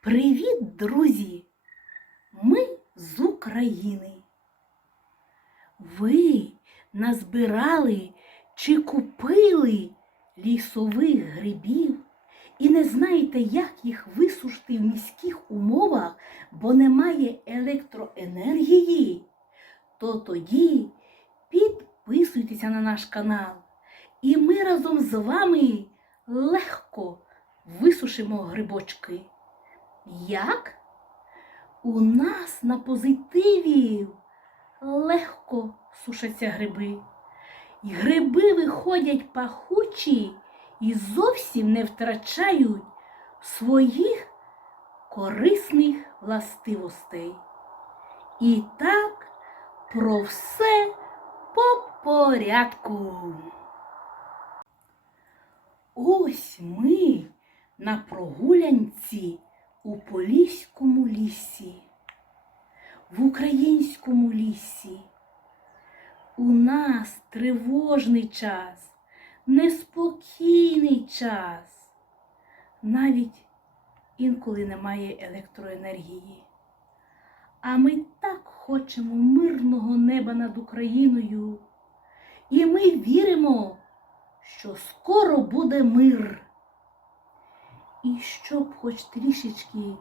Привіт, друзі! Ми з України. Ви назбирали чи купили лісових грибів і не знаєте, як їх висушити в міських умовах, бо немає електроенергії, то тоді підписуйтеся на наш канал, і ми разом з вами легко висушимо грибочки. Як? У нас на позитиві легко сушаться гриби. І гриби виходять пахучі і зовсім не втрачають своїх корисних властивостей. І так про все по порядку. Ось ми на прогулянці у Поліському лісі, в українському лісі. У нас тривожний час, неспокійний час. Навіть інколи немає електроенергії. А ми так хочемо мирного неба над Україною. І ми віримо, що скоро буде мир. І щоб хоч трішечки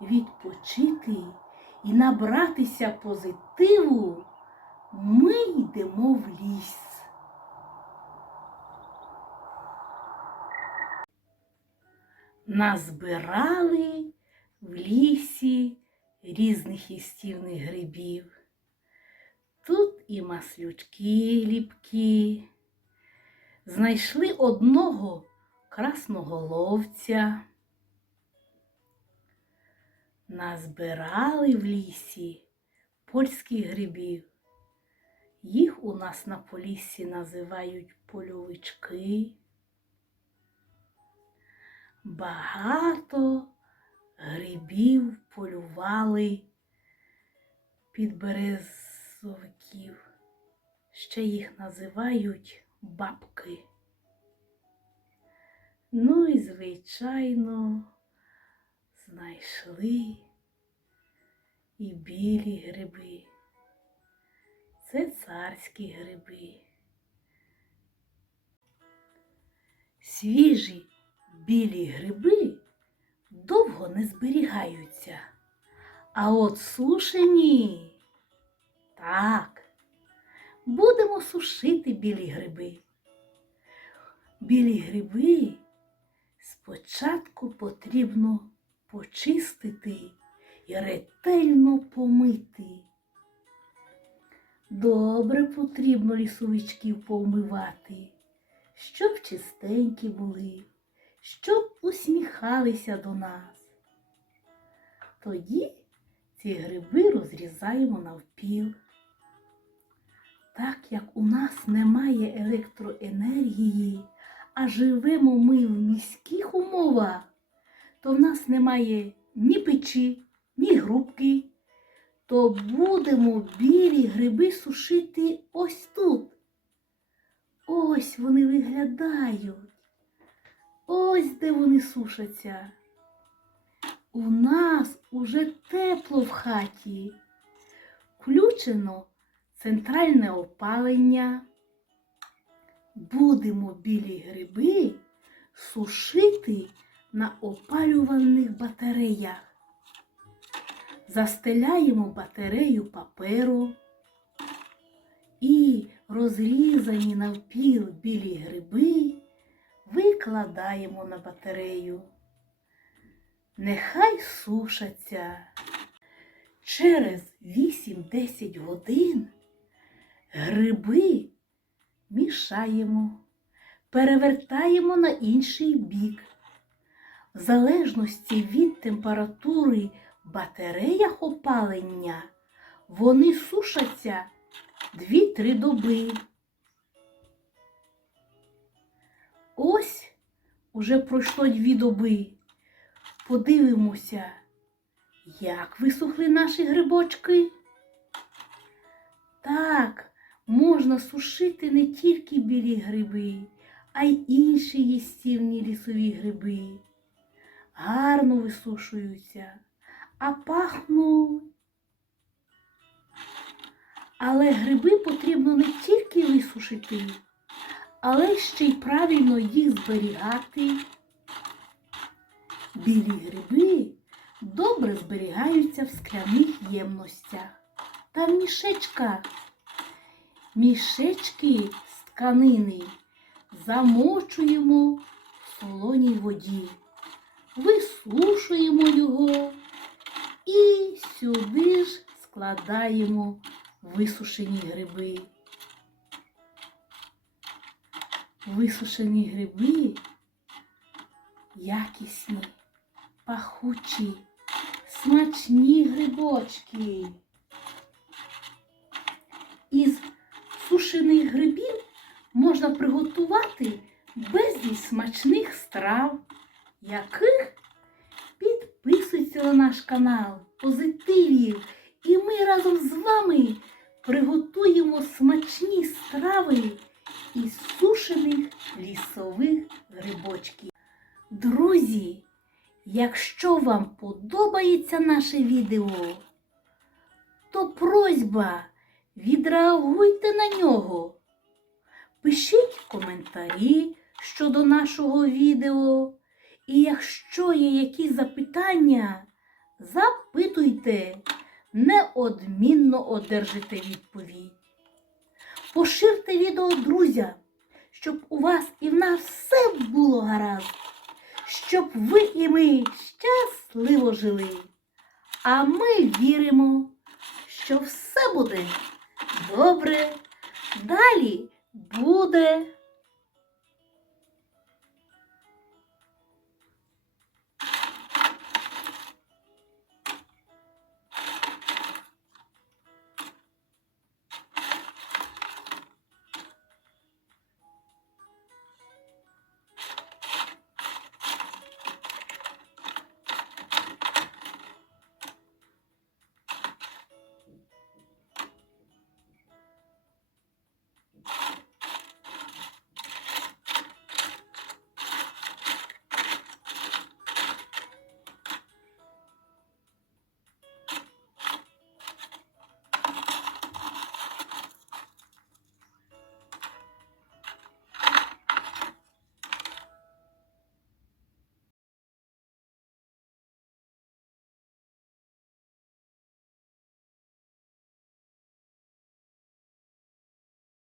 відпочити і набратися позитиву, ми йдемо в ліс. Назбирали в лісі різних їстівних грибів. Тут і маслючки ліпкі. Знайшли одного красноголовця. Назбирали в лісі польських грибів. Їх у нас на поліссі називають польовички. Багато грибів полювали під березовиків. Ще їх називають бабки. Ну і, звичайно, знайшли і білі гриби. Це царські гриби. Свіжі білі гриби довго не зберігаються, а от сушені так, будемо сушити білі гриби. Білі гриби спочатку потрібно почистити і ретельно помити. Добре потрібно лісовичків повмивати, щоб чистенькі були, щоб усміхалися до нас. Тоді ці гриби розрізаємо навпіл. Так як у нас немає електроенергії, а живемо ми в міських умовах, то в нас немає ні печі, ні грубки, то будемо білі гриби сушити ось тут. Ось вони виглядають. Ось де вони сушаться. У нас уже тепло в хаті. Включено центральне опалення. Будемо білі гриби сушити на опалюваних батареях. Застеляємо батарею паперу і розрізані навпіл білі гриби викладаємо на батарею. Нехай сушаться. Через 8-10 годин гриби мішаємо, перевертаємо на інший бік. В залежності від температури батареях опалення вони сушаться 2-3 доби. Ось уже пройшло дві доби. Подивимося, як висохли наші грибочки. Так, можна сушити не тільки білі гриби, а й інші їстівні лісові гриби. Гарно висушуються, а пахнуть. Але гриби потрібно не тільки висушити, але ще й правильно їх зберігати. Білі гриби добре зберігаються в скляних ємностях та в мішечках. Мішечки з тканини замочуємо в солоній воді, висушуємо його і сюди ж складаємо висушені гриби. Висушені гриби якісні, пахучі, смачні грибочки. Сушених грибів можна приготувати безліч смачних страв, яких підписуйся на наш канал позитивів. І ми разом з вами приготуємо смачні страви із сушених лісових грибочків. Друзі, якщо вам подобається наше відео, то просьба відреагуйте на нього. Пишіть коментарі щодо нашого відео. І якщо є якісь запитання, запитуйте, неодмінно одержите відповідь. Поширте відео друзям, щоб у вас і в нас все було гаразд, щоб ви і ми щасливо жили. А ми віримо, що все буде добре. Далі буде